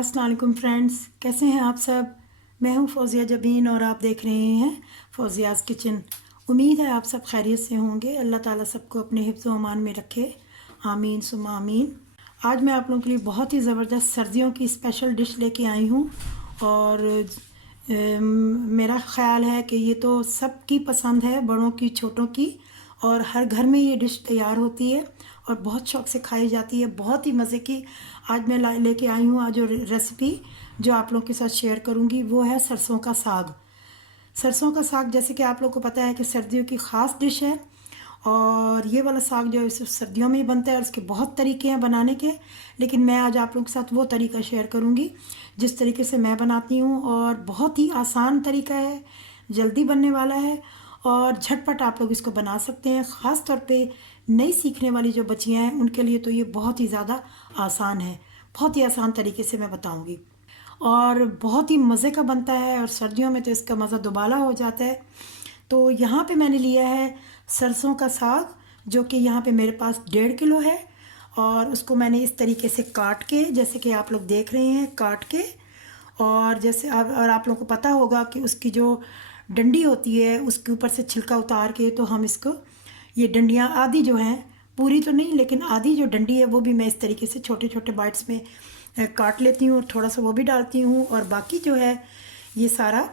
अस्सलाम वालेकुम फ्रेंड्स, कैसे हैं आप सब। मैं हूं फौजिया जबीन और आप देख रहे हैं फौजियाज़ किचन। उम्मीद है आप सब खैरियत से होंगे। अल्लाह ताला सबको अपने हिफ्ज़ व अमान में रखे, आमीन सुम्मा आमीन। आज मैं आप लोगों के लिए बहुत ही ज़बरदस्त सर्दियों की स्पेशल डिश लेके आई हूँ और मेरा ख़्याल है कि ये तो सबकी पसंद है, बड़ों की छोटों की, और हर घर में ये डिश तैयार होती है और बहुत शौक़ से खाई जाती है, बहुत ही मज़े की। आज मैं लेके आई हूँ आज जो रेसिपी जो आप लोगों के साथ शेयर करूँगी वो है सरसों का साग। सरसों का साग जैसे कि आप लोग को पता है कि सर्दियों की ख़ास डिश है और ये वाला साग जो है सिर्फ सर्दियों में ही बनता है और उसके बहुत तरीके हैं बनाने के, लेकिन मैं आज आप लोगों के साथ वो तरीका शेयर करूँगी जिस तरीके से मैं बनाती हूँ और बहुत ही आसान तरीका है, जल्दी बनने वाला है और झटपट आप लोग इसको बना सकते हैं। ख़ास तौर पे नई सीखने वाली जो बच्चियाँ हैं उनके लिए तो ये बहुत ही ज़्यादा आसान है, बहुत ही आसान तरीके से मैं बताऊँगी और बहुत ही मज़े का बनता है और सर्दियों में तो इसका मज़ा दुबाला हो जाता है। तो यहाँ पे मैंने लिया है सरसों का साग जो कि यहाँ पे मेरे पास 1.5 किलो है और उसको मैंने इस तरीके से काट के, जैसे कि आप लोग देख रहे हैं काट के, और जैसे आप लोगों को पता होगा कि उसकी जो डंडी होती है उसके ऊपर से छिलका उतार के, तो हम इसको ये डंडियाँ आधी जो हैं, पूरी तो नहीं लेकिन आधी जो डंडी है वो भी मैं इस तरीके से छोटे छोटे बाइट्स में काट लेती हूँ और थोड़ा सा वो भी डालती हूँ। और बाकी जो है ये सारा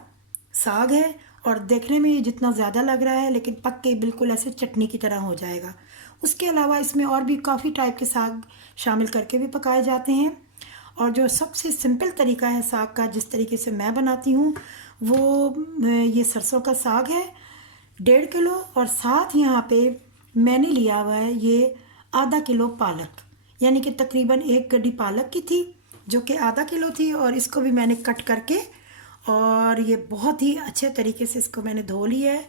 साग है और देखने में ये जितना ज़्यादा लग रहा है लेकिन पक के बिल्कुल ऐसे चटनी की तरह हो जाएगा। उसके अलावा इसमें और भी काफ़ी टाइप के साग शामिल करके भी पकाए जाते हैं और जो सबसे सिंपल तरीका है साग का, जिस तरीके से मैं बनाती हूँ, वो ये सरसों का साग है 1.5 किलो और साथ यहाँ पे मैंने लिया हुआ है ये आधा किलो पालक, यानी कि तकरीबन 1 गड्डी पालक की थी जो कि आधा किलो थी और इसको भी मैंने कट करके और ये बहुत ही अच्छे तरीके से इसको मैंने धो लिया है।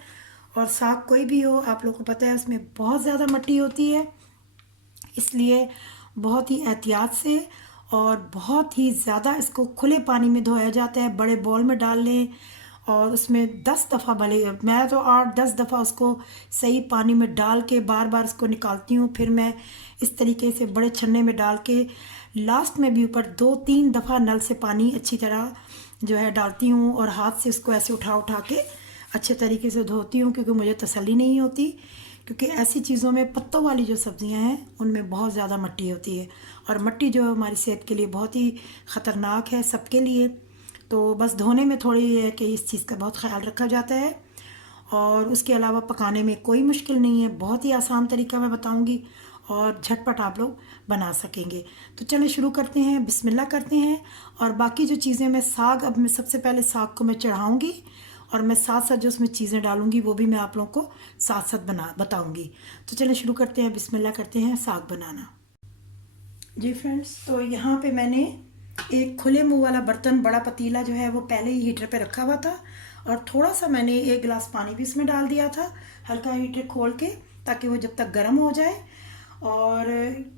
और साग कोई भी हो, आप लोगों को पता है उसमें बहुत ज़्यादा मिट्टी होती है, इसलिए बहुत ही एहतियात से और बहुत ही ज़्यादा इसको खुले पानी में धोया जाता है। बड़े बॉल में डाल लें और उसमें 10 दफ़ा, भले मैं तो 8-10 दफ़ा उसको सही पानी में डाल के बार बार उसको निकालती हूँ। फिर मैं इस तरीके से बड़े छन्ने में डाल के लास्ट में भी ऊपर 2-3 दफ़ा नल से पानी अच्छी तरह जो है डालती हूँ और हाथ से उसको ऐसे उठा उठा के अच्छे तरीके से धोती हूँ, क्योंकि मुझे तसल्ली नहीं होती, क्योंकि ऐसी चीज़ों में पत्तों वाली जो सब्ज़ियाँ हैं उनमें बहुत ज़्यादा मिट्टी होती है और मिट्टी जो है हमारी सेहत के लिए बहुत ही ख़तरनाक है सबके लिए। तो बस धोने में थोड़ी है कि इस चीज़ का बहुत ख्याल रखा जाता है और उसके अलावा पकाने में कोई मुश्किल नहीं है, बहुत ही आसान तरीका मैं बताऊंगी और झटपट आप लोग बना सकेंगे। तो चलिए शुरू करते हैं, बिस्मिल्लाह करते हैं। और बाकी जो चीज़ें मैं साग, अब मैं सबसे पहले साग को मैं चढ़ाऊँगी और मैं साथ साथ जो उसमें चीज़ें डालूँगी वो भी मैं आप लोगों को साथ साथ बताऊँगी। तो चलिए शुरू करते हैं, बिस्मिल्लाह करते हैं साग बनाना। जी फ्रेंड्स, तो यहाँ पे मैंने एक खुले मुंह वाला बर्तन, बड़ा पतीला जो है वो पहले ही हीटर पे रखा हुआ था और थोड़ा सा मैंने 1 गिलास पानी भी इसमें डाल दिया था, हल्का हीटर खोल के, ताकि वो जब तक गर्म हो जाए। और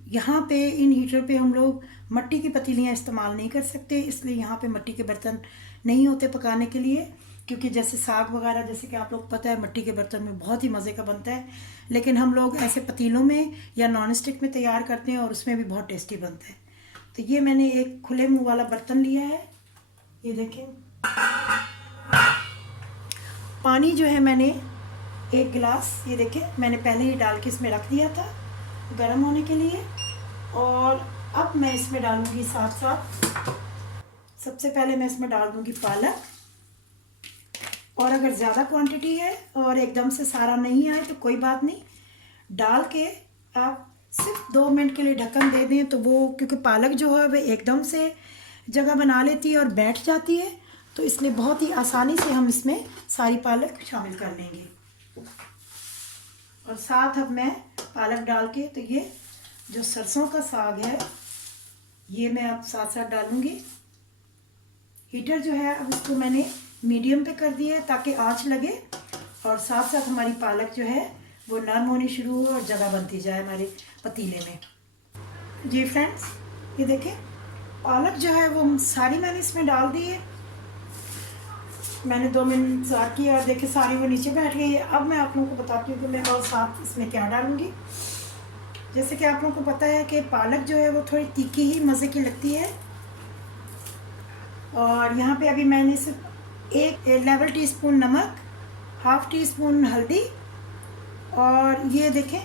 यहाँ पे इन हीटर पे हम लोग मिट्टी की पतीलियाँ इस्तेमाल नहीं कर सकते, इसलिए यहाँ पे मिट्टी के बर्तन नहीं होते पकाने के लिए, क्योंकि जैसे साग वगैरह, जैसे कि आप लोग पता है मिट्टी के बर्तन में बहुत ही मज़े का बनता है, लेकिन हम लोग ऐसे पतीलों में या नॉन स्टिक में तैयार करते हैं और उसमें भी बहुत टेस्टी बनता है। तो ये मैंने एक खुले मुंह वाला बर्तन लिया है, ये देखें। पानी जो है मैंने 1 गिलास, ये देखें मैंने पहले ही डाल के इसमें रख दिया था गर्म होने के लिए। और अब मैं इसमें डालूंगी साथ साथ, सबसे पहले मैं इसमें डाल दूंगी पालक, और अगर ज़्यादा क्वांटिटी है और एकदम से सारा नहीं आए तो कोई बात नहीं, डाल के आप सिर्फ 2 मिनट के लिए ढक्कन दे दें तो वो, क्योंकि पालक जो है वह एकदम से जगह बना लेती है और बैठ जाती है, तो इसलिए बहुत ही आसानी से हम इसमें सारी पालक शामिल कर लेंगे। और साथ अब मैं पालक डाल के, तो ये जो सरसों का साग है ये मैं अब साथ साथ डालूंगी। हीटर जो है अब इसको मैंने मीडियम पे कर दिया है ताकि आंच लगे और साथ साथ हमारी पालक जो है वो नरम होनी शुरू हो और जगह बनती जाए हमारे पतीले में। जी फ्रेंड्स, ये देखें पालक जो है वो सारी मैंने इसमें डाल दी है, मैंने 2 मिनट इंतजार किया और देखे सारी वो नीचे बैठ गई है। अब मैं आप लोगों को बताती हूँ कि मैं और साथ इसमें क्या डालूँगी। जैसे कि आप लोगों को पता है कि पालक जो है वो थोड़ी तीखी ही मज़े की लगती है, और यहाँ पे अभी मैंने सिर्फ एक लेवल टीस्पून नमक, हाफ टी स्पून हल्दी, और ये देखें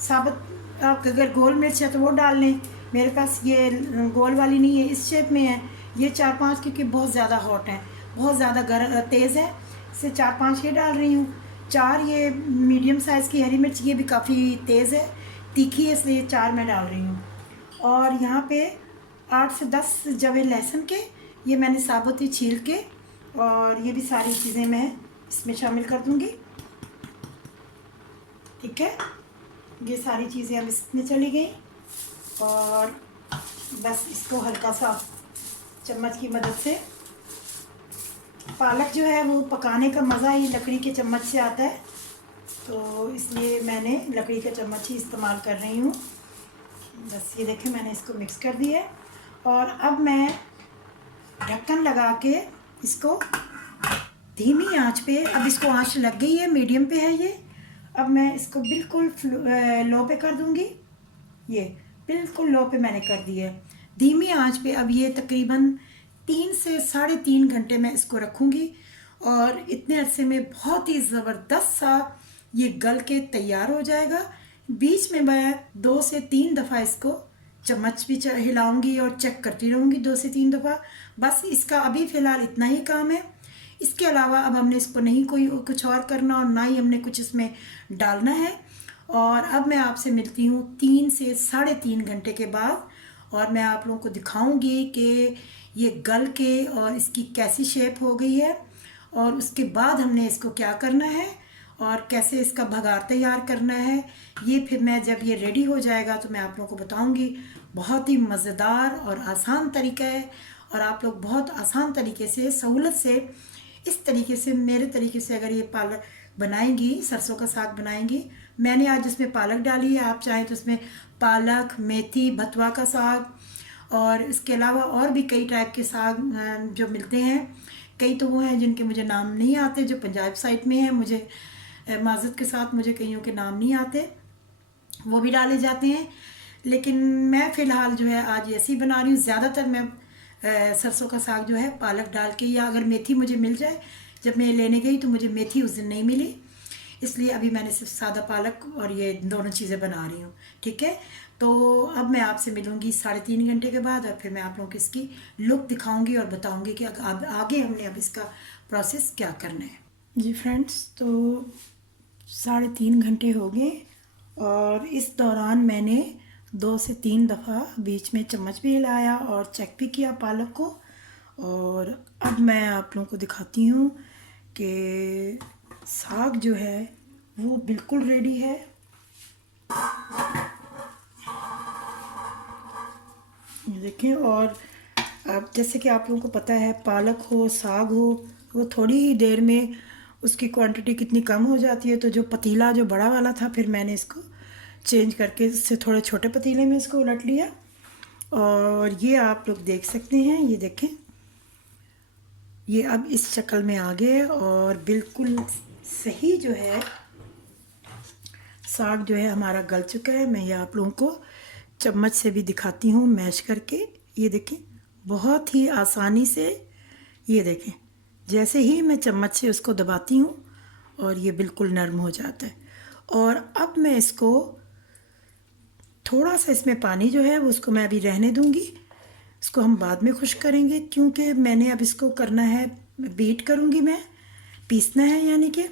साबुत, आप अगर गोल मिर्च है तो वो डाल लें। मेरे पास ये गोल वाली नहीं है, इस शेप में है। ये 4-5 क्योंकि बहुत ज़्यादा हॉट है, बहुत ज़्यादा तेज़ है, इससे 4-5 ये डाल रही हूँ। 4 ये मीडियम साइज़ की हरी मिर्च, ये भी काफ़ी तेज़ है, तीखी है, इसलिए 4 मैं डाल रही हूँ। और यहाँ पे 8 से 10 जवे लहसुन के, ये मैंने साबुत ही छील के, और ये भी सारी चीज़ें मैं इसमें शामिल कर दूँगी। ठीक है, ये सारी चीज़ें अब इसमें चली गई, और बस इसको हल्का सा चम्मच की मदद से, पालक जो है वो पकाने का मज़ा ही लकड़ी के चम्मच से आता है, तो इसलिए मैंने लकड़ी का चम्मच ही इस्तेमाल कर रही हूँ। बस ये देखें मैंने इसको मिक्स कर दिया है, और अब मैं ढक्कन लगा के इसको धीमी आंच पे, अब इसको आंच लग गई है, मीडियम पे है ये, अब मैं इसको बिल्कुल लो पे कर दूँगी। ये बिल्कुल लो पे मैंने कर दिया है, धीमी आंच पे। अब ये तकरीबन 3 से 3.5 घंटे मैं इसको रखूँगी, और इतने अरसे में बहुत ही ज़बरदस्त सा ये गल के तैयार हो जाएगा। बीच में मैं 2 से 3 दफ़ा इसको चम्मच भी हिलाऊंगी और चेक करती रहूँगी 2 से 3 दफ़ा। बस इसका अभी फ़िलहाल इतना ही काम है, इसके अलावा अब हमने इसको नहीं कोई कुछ और करना, और ना ही हमने कुछ इसमें डालना है। और अब मैं आपसे मिलती हूँ 3 से 3.5 घंटे के बाद, और मैं आप लोगों को दिखाऊंगी कि ये गल के और इसकी कैसी शेप हो गई है, और उसके बाद हमने इसको क्या करना है और कैसे इसका भगार तैयार करना है। ये फिर मैं जब ये रेडी हो जाएगा तो मैं आप लोगों को बताऊंगी। बहुत ही मज़ेदार और आसान तरीका है, और आप लोग बहुत आसान तरीके से, सहूलत से, इस तरीके से, मेरे तरीके से अगर ये पालक बनाएंगी, सरसों का साग बनाएंगी। मैंने आज इसमें पालक डाली है, आप चाहें तो इसमें पालक, मेथी, बथुआ का साग, और इसके अलावा और भी कई टाइप के साग जो मिलते हैं। कई तो वो हैं जिनके मुझे नाम नहीं आते, जो पंजाब साइड में हैं, मुझे माज़रत के साथ मुझे कईयों के नाम नहीं आते, वो भी डाले जाते हैं। लेकिन मैं फ़िलहाल जो है आज ऐसे ही बना रही हूँ। ज़्यादातर मैं सरसों का साग जो है पालक डाल के, या अगर मेथी मुझे मिल जाए, जब मैं लेने गई तो मुझे मेथी उस दिन नहीं मिली, इसलिए अभी मैंने सिर्फ सादा पालक और ये दोनों चीज़ें बना रही हूँ। ठीक है, तो अब मैं आपसे मिलूँगी 3.5 घंटे के बाद, और फिर मैं आप लोगों को इसकी लुक दिखाऊंगी और बताऊंगी कि अब आगे हमने अब इसका प्रोसेस क्या करना है। जी फ्रेंड्स, तो 3.5 घंटे हो गए, और इस दौरान मैंने 2 से 3 दफ़ा बीच में चम्मच भी हिलाया और चेक भी किया पालक को। और अब मैं आप लोगों को दिखाती हूँ कि साग जो है वो बिल्कुल रेडी है। ये देखें, और अब जैसे कि आप लोगों को पता है, पालक हो, साग हो, वो थोड़ी ही देर में उसकी क्वांटिटी कितनी कम हो जाती है। तो जो पतीला जो बड़ा वाला था, फिर मैंने इसको चेंज करके इससे थोड़े छोटे पतीले में इसको उलट लिया, और ये आप लोग देख सकते हैं। ये देखें, ये अब इस शक्ल में आ गए, और बिल्कुल सही जो है साग जो है हमारा गल चुका है। मैं ये आप लोगों को चम्मच से भी दिखाती हूँ मैश करके। ये देखें, बहुत ही आसानी से, ये देखें, जैसे ही मैं चम्मच से उसको दबाती हूँ और ये बिल्कुल नरम हो जाता है। और अब मैं इसको थोड़ा सा, इसमें पानी जो है वो उसको मैं अभी रहने दूँगी, इसको हम बाद में खुश्क करेंगे, क्योंकि मैंने अब इसको करना है, बीट करूँगी मैं, पीसना है यानी कि,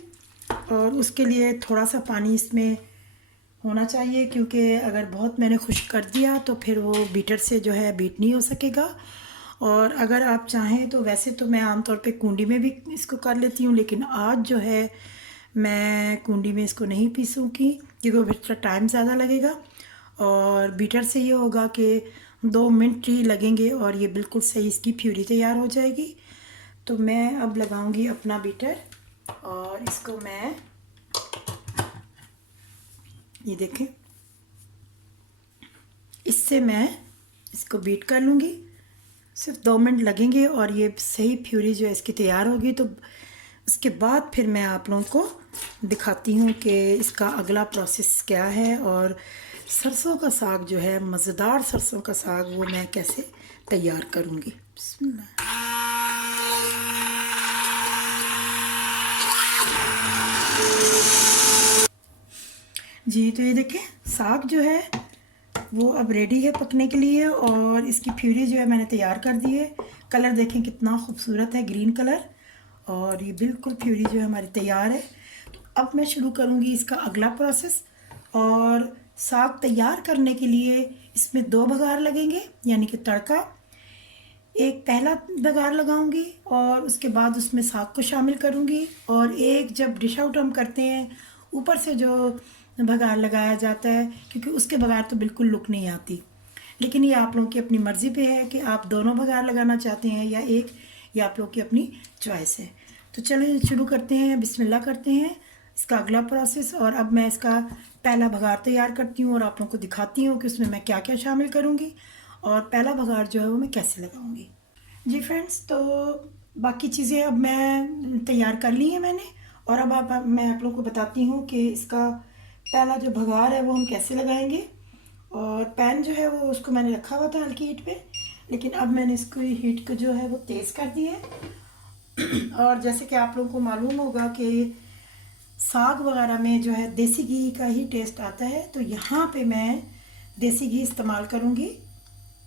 और उसके लिए थोड़ा सा पानी इसमें होना चाहिए, क्योंकि अगर बहुत मैंने खुश्क कर दिया तो फिर वो बीटर से जो है बीट नहीं हो सकेगा। और अगर आप चाहें तो, वैसे तो मैं आमतौर पे कूंडी में भी इसको कर लेती हूँ, लेकिन आज जो है मैं कूंडी में इसको नहीं पीसूँगी, क्योंकि फिर थोड़ा टाइम ज़्यादा लगेगा, और बीटर से ये होगा कि 2 मिनट ही लगेंगे और ये बिल्कुल सही इसकी प्यूरी तैयार हो जाएगी। तो मैं अब लगाऊंगी अपना बीटर, और इसको मैं, ये देखें, इससे मैं इसको बीट कर लूँगी। सिर्फ 2 मिनट लगेंगे और ये सही प्यूरी जो है इसकी तैयार होगी। तो उसके बाद फिर मैं आप लोगों को दिखाती हूँ कि इसका अगला प्रोसेस क्या है, और सरसों का साग जो है, मज़ेदार सरसों का साग, वो मैं कैसे तैयार करूँगी। बिस्मिल्लाह। जी, तो ये देखें साग जो है वो अब रेडी है पकने के लिए, और इसकी प्यूरी जो है मैंने तैयार कर दी है। कलर देखें कितना खूबसूरत है, ग्रीन कलर, और ये बिल्कुल प्यूरी जो है हमारी तैयार है। तो अब मैं शुरू करूँगी इसका अगला प्रोसेस। और साग तैयार करने के लिए इसमें 2 बघार लगेंगे, यानी कि तड़का। एक पहला बघार लगाऊंगी और उसके बाद उसमें साग को शामिल करूंगी, और एक जब डिश आउट हम करते हैं ऊपर से जो बघार लगाया जाता है, क्योंकि उसके बगैर तो बिल्कुल लुक नहीं आती। लेकिन ये आप लोगों की अपनी मर्ज़ी पे है कि आप दोनों बघार लगाना चाहते हैं या एक, ये आप लोगों की अपनी चॉइस है। तो चलिए शुरू करते हैं, बिस्मिल्लाह करते हैं इसका अगला प्रोसेस। और अब मैं इसका पहला बघार तैयार करती हूँ और आप लोगों को दिखाती हूँ कि उसमें मैं क्या क्या शामिल करूँगी और पहला बघार जो है वो मैं कैसे लगाऊंगी। जी फ्रेंड्स, तो बाकी चीज़ें अब मैं तैयार कर ली हैं मैंने, और अब मैं आप लोगों को बताती हूँ कि इसका पहला जो बघार है वो हम कैसे लगाएंगे। और पैन जो है वो उसको मैंने रखा हुआ था हल्की हीट पे, लेकिन अब मैंने इसको हीट को जो है वो तेज़ कर दी है। और जैसे कि आप लोगों को मालूम होगा कि साग वगैरह में जो है देसी घी का ही टेस्ट आता है, तो यहाँ पे मैं देसी घी इस्तेमाल करूँगी।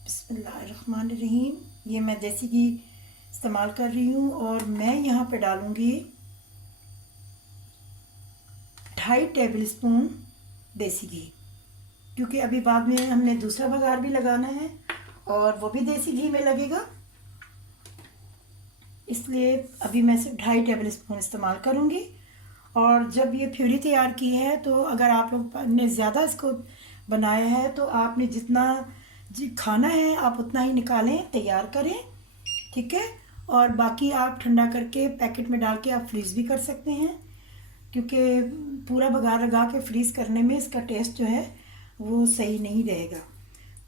बिस्मिल्लाहिर्रहमानिर्रहीम। ये मैं देसी घी इस्तेमाल कर रही हूँ, और मैं यहाँ पे डालूँगी 2.5 टेबल स्पून देसी घी, क्योंकि अभी बाद में हमने दूसरा बघार भी लगाना है और वो भी देसी घी में लगेगा, इसलिए अभी मैं सिर्फ 2.5 टेबल स्पून इस्तेमाल करूँगी। और जब ये प्यूरी तैयार की है, तो अगर आप लोग ने ज़्यादा इसको बनाया है तो आपने जितना खाना है आप उतना ही निकालें, तैयार करें, ठीक है। और बाकी आप ठंडा करके पैकेट में डाल के आप फ्रीज़ भी कर सकते हैं, क्योंकि पूरा बघार लगा के फ्रीज़ करने में इसका टेस्ट जो है वो सही नहीं रहेगा।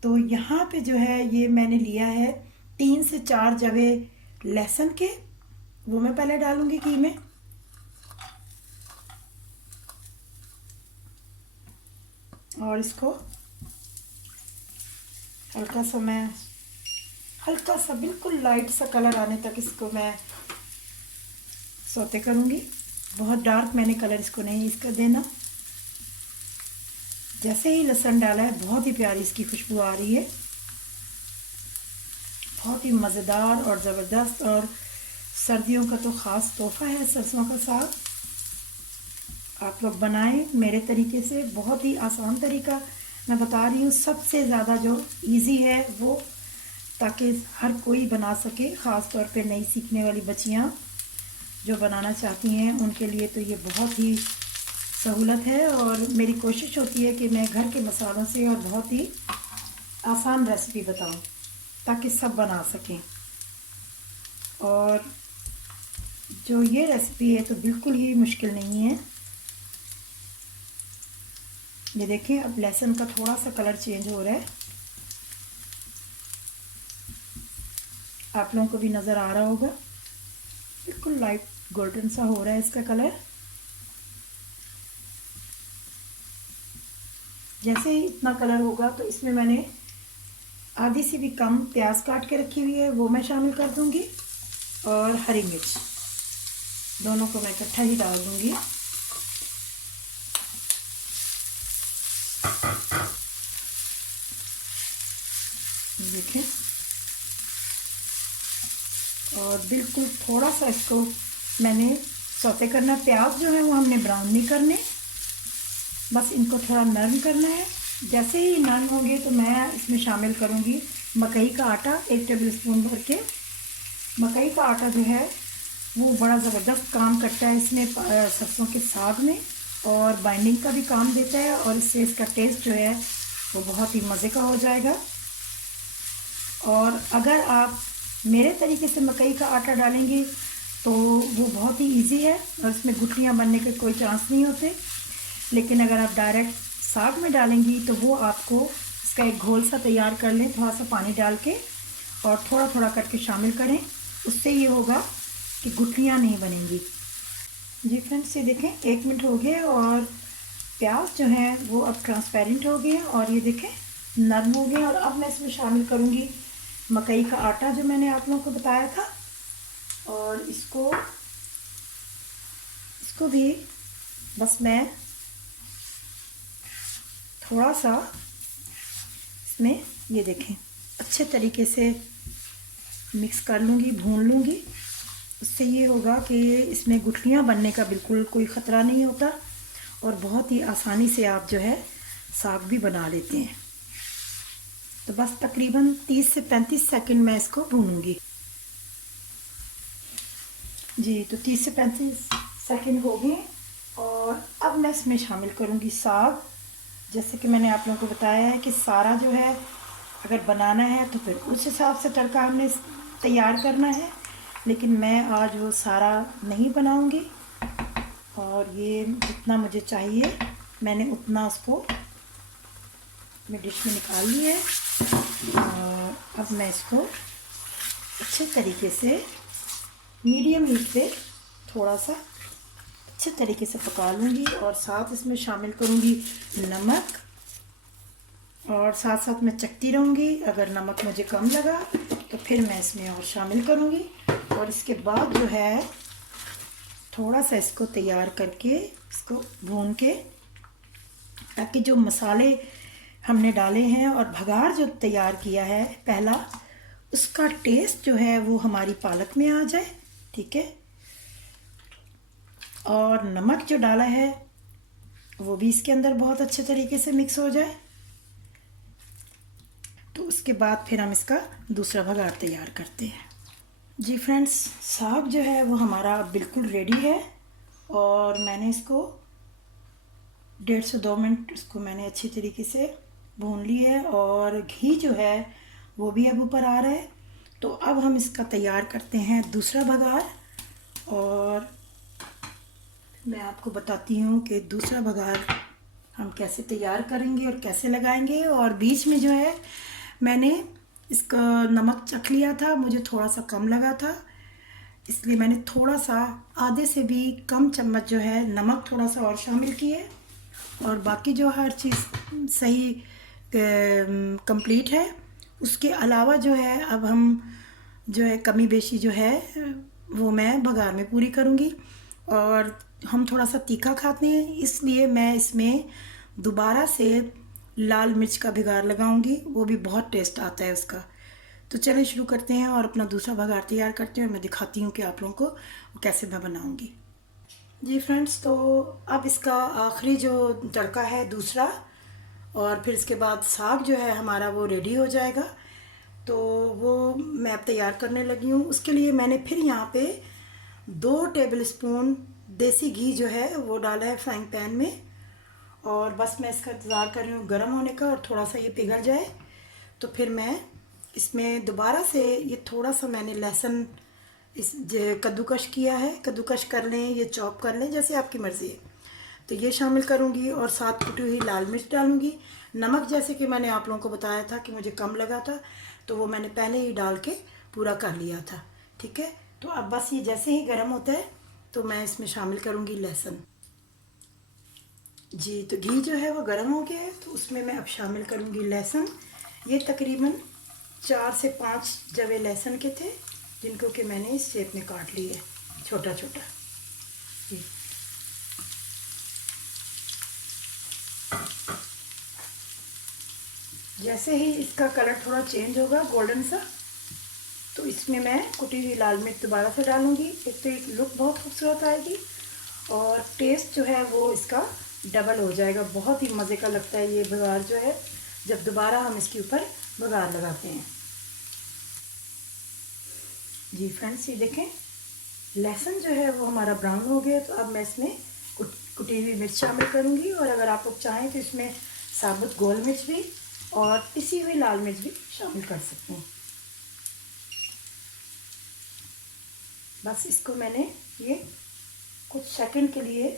तो यहाँ पे जो है ये मैंने लिया है 3 से 4 जवे लहसुन के, वो मैं पहले डालूँगी घी में। और इसको हल्का सा बिल्कुल लाइट सा कलर आने तक इसको मैं सौते करूँगी। बहुत डार्क मैंने कलर इसको नहीं इसका देना। जैसे ही लहसुन डाला है बहुत ही प्यारी इसकी खुशबू आ रही है, बहुत ही मज़ेदार और ज़बरदस्त, और सर्दियों का तो ख़ास तोहफ़ा है सरसों का साग। आप लोग बनाएं मेरे तरीके से, बहुत ही आसान तरीका मैं बता रही हूँ, सबसे ज़्यादा जो इजी है वो, ताकि हर कोई बना सके, ख़ास तौर पे नई सीखने वाली बच्चियाँ जो बनाना चाहती हैं उनके लिए तो ये बहुत ही सहूलत है। और मेरी कोशिश होती है कि मैं घर के मसालों से और बहुत ही आसान रेसिपी बताऊं ताकि सब बना सकें। और जो ये रेसिपी है तो बिल्कुल ही मुश्किल नहीं है। ये देखें अब लहसुन का थोड़ा सा कलर चेंज हो रहा है, आप लोगों को भी नज़र आ रहा होगा, बिल्कुल लाइट गोल्डन सा हो रहा है इसका कलर। जैसे ही इतना कलर होगा तो इसमें मैंने आधी से भी कम प्याज काट के रखी हुई है, वो मैं शामिल कर दूंगी, और हरी मिर्च दोनों को मैं इकट्ठा ही डाल दूंगी। देखें, और बिल्कुल थोड़ा सा इसको मैंने सौते करना। प्याज जो है वो हमने ब्राउन नहीं करने, बस इनको थोड़ा नरम करना है। जैसे ही नरम होंगे तो मैं इसमें शामिल करूँगी मकई का आटा, 1 टेबल स्पून भर के। मकई का आटा जो है वो बड़ा ज़बरदस्त काम करता है इसमें सरसों के साग में, और बाइंडिंग का भी काम देता है, और इससे इसका टेस्ट जो है वो बहुत ही मज़े का हो जाएगा। और अगर आप मेरे तरीके से मकई का आटा डालेंगे तो वो बहुत ही इजी है और इसमें गुठलियाँ बनने के कोई चांस नहीं होते। लेकिन अगर आप डायरेक्ट साग में डालेंगी तो वो आपको इसका एक घोल सा तैयार कर लें, थोड़ा सा पानी डाल के, और थोड़ा थोड़ा करके शामिल करें। उससे ये होगा कि गुठलियाँ नहीं बनेंगी। जी फ्रेंड्स, ये देखें 1 मिनट हो गया और प्याज जो है वो अब ट्रांसपेरेंट हो गए, और ये देखें नरम हो गए। और अब मैं इसमें शामिल करूँगी मकई का आटा जो मैंने आप लोगों को बताया था, और इसको भी बस मैं थोड़ा सा इसमें ये देखें अच्छे तरीके से मिक्स कर लूँगी, भून लूँगी। उससे ये होगा कि इसमें गुठलियाँ बनने का बिल्कुल कोई ख़तरा नहीं होता और बहुत ही आसानी से आप जो है साग भी बना लेते हैं। तो बस तकरीबन 30 से 35 सेकंड मैं इसको भूनूंगी। जी, तो 30 से 35 सेकंड हो गए और अब मैं इसमें शामिल करूंगी साग। जैसे कि मैंने आप लोगों को बताया है कि सारा जो है अगर बनाना है तो फिर उस हिसाब से तड़का हमने तैयार करना है, लेकिन मैं आज वो सारा नहीं बनाऊंगी और ये जितना मुझे चाहिए मैंने उतना उसको मैं डिश में निकाल ली है। और अब मैं इसको अच्छे तरीके से मीडियम हीट पे थोड़ा सा अच्छे तरीके से पका लूँगी और साथ इसमें शामिल करूँगी नमक और साथ साथ मैं चखती रहूँगी। अगर नमक मुझे कम लगा तो फिर मैं इसमें और शामिल करूँगी और इसके बाद जो है थोड़ा सा इसको तैयार करके इसको भून के, ताकि जो मसाले हमने डाले हैं और भगार जो तैयार किया है पहला, उसका टेस्ट जो है वो हमारी पालक में आ जाए। ठीक है, और नमक जो डाला है वो भी इसके अंदर बहुत अच्छे तरीके से मिक्स हो जाए। तो उसके बाद फिर हम इसका दूसरा भगार तैयार करते हैं। जी फ्रेंड्स, साग जो है वो हमारा बिल्कुल रेडी है और मैंने इसको 1.5 से 2 मिनट इसको मैंने अच्छी तरीके से भून ली है और घी जो है वो भी अब ऊपर आ रहा है। तो अब हम इसका तैयार करते हैं दूसरा भगार और मैं आपको बताती हूँ कि दूसरा भगार हम कैसे तैयार करेंगे और कैसे लगाएंगे। और बीच में जो है मैंने इसका नमक चख लिया था, मुझे थोड़ा सा कम लगा था, इसलिए मैंने थोड़ा सा आधे से भी कम चम्मच जो है नमक थोड़ा सा और शामिल किए और बाकी जो हर चीज़ सही कंप्लीट है। उसके अलावा जो है अब हम जो है कमी बेशी जो है वो मैं भगार में पूरी करूँगी। और हम थोड़ा सा तीखा खाते हैं इसलिए मैं इसमें दोबारा से लाल मिर्च का भगार लगाऊंगी, वो भी बहुत टेस्ट आता है उसका। तो चलिए शुरू करते हैं और अपना दूसरा भगार तैयार करते हैं और मैं दिखाती हूँ कि आप लोगों को कैसे मैं बनाऊंगी। जी फ्रेंड्स, तो अब इसका आखिरी जो तड़का है दूसरा और फिर इसके बाद साग जो है हमारा वो रेडी हो जाएगा। तो वो मैं अब तैयार करने लगी हूँ। उसके लिए मैंने फिर यहाँ पे 2 टेबल स्पून देसी घी जो है वो डाला है फ्राइंग पैन में और बस मैं इसका इंतज़ार कर रही हूँ गर्म होने का और थोड़ा सा ये पिघल जाए। तो फिर मैं इसमें दोबारा से ये थोड़ा सा मैंने लहसुन इस कद्दूकश किया है, कद्दूकश कर लें, ये चॉप कर लें, जैसे आपकी मर्ज़ी है, तो ये शामिल करूँगी और साथ कुटी हुई लाल मिर्च डालूँगी। नमक जैसे कि मैंने आप लोगों को बताया था कि मुझे कम लगा था तो वो मैंने पहले ही डाल के पूरा कर लिया था। ठीक है, तो अब बस ये जैसे ही गर्म होता है तो मैं इसमें शामिल करूँगी लहसुन। जी, तो घी जो है वो गर्म हो गया है तो उसमें मैं अब शामिल करूँगी लहसुन। ये तकरीबन 4 से 5 जवे लहसुन के थे जिनको कि मैंने इस शेप में काट लिए छोटा छोटा। जी, जैसे ही इसका कलर थोड़ा चेंज होगा गोल्डन सा, तो इसमें मैं कुटी हुई लाल मिर्च दोबारा से डालूँगी। एक तो एक लुक बहुत खूबसूरत आएगी और टेस्ट जो है वो इसका डबल हो जाएगा। बहुत ही मज़े का लगता है ये भगार जो है जब दोबारा हम इसके ऊपर भगार लगाते हैं। जी फ्रेंड्स, ये देखें लहसुन जो है वो हमारा ब्राउन हो गया। तो अब मैं इसमें कुटी हुई मिर्च शामिल करूँगी और अगर आप लोग चाहें तो इसमें साबुत गोल मिर्च भी और पिसी हुई लाल मिर्च भी शामिल कर सकते हैं। बस इसको मैंने ये कुछ सेकंड के लिए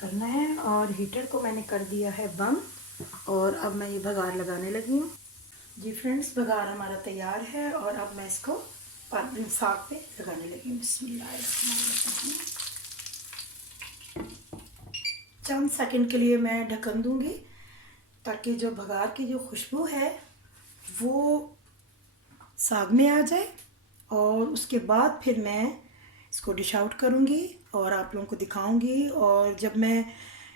करना है और हीटर को मैंने कर दिया है बंद और अब मैं ये भगार लगाने लगी हूँ। जी फ्रेंड्स, भगार हमारा तैयार है और अब मैं इसको साग पे लगाने लगी हूँ। बिस्मिल्लाहिर्रहमानिर्रहीम। चंद सेकंड के लिए मैं ढक्कन दूंगी ताकि जो भगार की जो खुशबू है वो साग में आ जाए और उसके बाद फिर मैं इसको डिश आउट करूँगी और आप लोगों को दिखाऊंगी। और जब मैं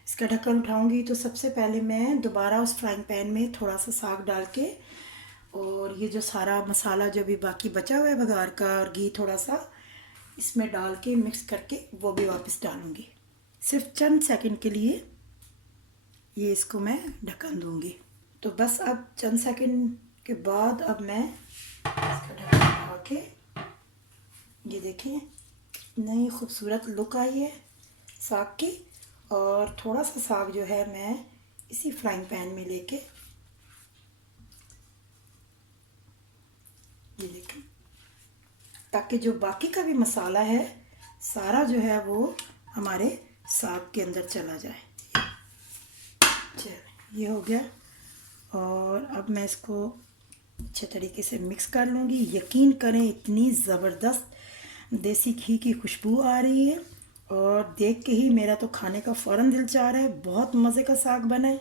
इसका ढक्कन उठाऊंगी तो सबसे पहले मैं दोबारा उस फ्राइंग पैन में थोड़ा सा साग डाल के और ये जो सारा मसाला जो भी बाकी बचा हुआ है बघार का और घी थोड़ा सा इसमें डाल के मिक्स करके वो भी वापस डालूंगी। सिर्फ चंद सेकंड के लिए ये इसको मैं ढक्कन दूंगी। तो बस अब चंद सेकंड के बाद अब मैं इसका ढक्कन उठा के ये देखें कितनी खूबसूरत लुक आई है साग की। और थोड़ा सा साग जो है मैं इसी फ्राइंग पैन में लेके ये देखें ताकि जो बाकी का भी मसाला है सारा जो है वो हमारे साग के अंदर चला जाए। चलिए ये हो गया और अब मैं इसको अच्छे तरीके से मिक्स कर लूँगी। यकीन करें इतनी ज़बरदस्त देसी घी की खुशबू आ रही है और देख के ही मेरा तो खाने का फ़ौरन दिल चाह रहा है। बहुत मज़े का साग बना है।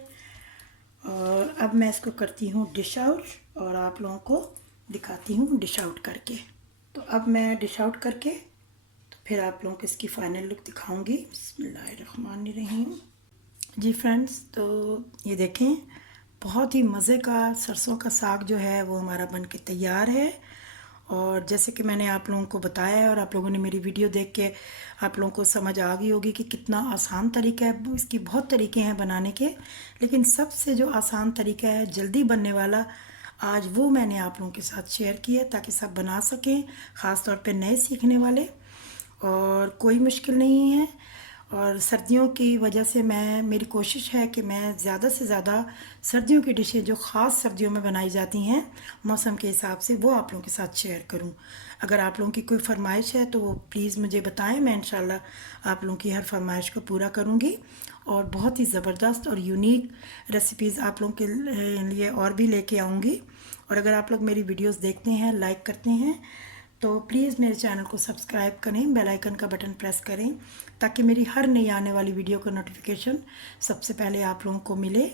और अब मैं इसको करती हूँ डिश आउट और आप लोगों को दिखाती हूँ डिश आउट करके। तो अब मैं डिश आउट करके तो फिर आप लोगों को इसकी फ़ाइनल लुक दिखाऊंगी। बिस्मिल्लाहिर्रहमानिर्रहीम। जी फ्रेंड्स, तो ये देखें बहुत ही मज़े का सरसों का साग जो है वो हमारा बन के तैयार है। और जैसे कि मैंने आप लोगों को बताया है और आप लोगों ने मेरी वीडियो देख के आप लोगों को समझ आ गई होगी कि कितना आसान तरीका है। इसकी बहुत तरीके हैं बनाने के, लेकिन सबसे जो आसान तरीका है जल्दी बनने वाला आज वो मैंने आप लोगों के साथ शेयर किया ताकि सब बना सकें, ख़ास तौर पे नए सीखने वाले। और कोई मुश्किल नहीं है। और सर्दियों की वजह से मेरी कोशिश है कि मैं ज़्यादा से ज़्यादा सर्दियों की डिशें जो ख़ास सर्दियों में बनाई जाती हैं मौसम के हिसाब से वो आप लोगों के साथ शेयर करूं। अगर आप लोगों की कोई फरमाइश है तो वो प्लीज़ मुझे बताएं। मैं इंशाल्लाह आप लोगों की हर फरमाइश को पूरा करूंगी और बहुत ही ज़बरदस्त और यूनिक रेसिपीज़ आप लोगों के लिए और भी लेके आऊँगी। और अगर आप लोग मेरी वीडियोज़ देखते हैं, लाइक करते हैं तो प्लीज़ मेरे चैनल को सब्सक्राइब करें, बेल आइकन का बटन प्रेस करें ताकि मेरी हर नई आने वाली वीडियो का नोटिफिकेशन सबसे पहले आप लोगों को मिले।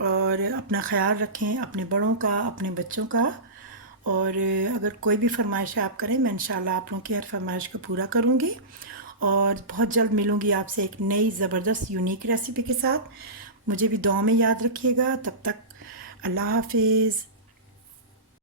और अपना ख्याल रखें, अपने बड़ों का, अपने बच्चों का। और अगर कोई भी फरमाइश आप करें मैं इंशाल्लाह आप लोगों की हर फरमाइश को पूरा करूँगी। और बहुत जल्द मिलूँगी आपसे एक नई ज़बरदस्त यूनिक रेसिपी के साथ। मुझे भी दुआ में याद रखिएगा। तब तक अल्लाह हाफिज़।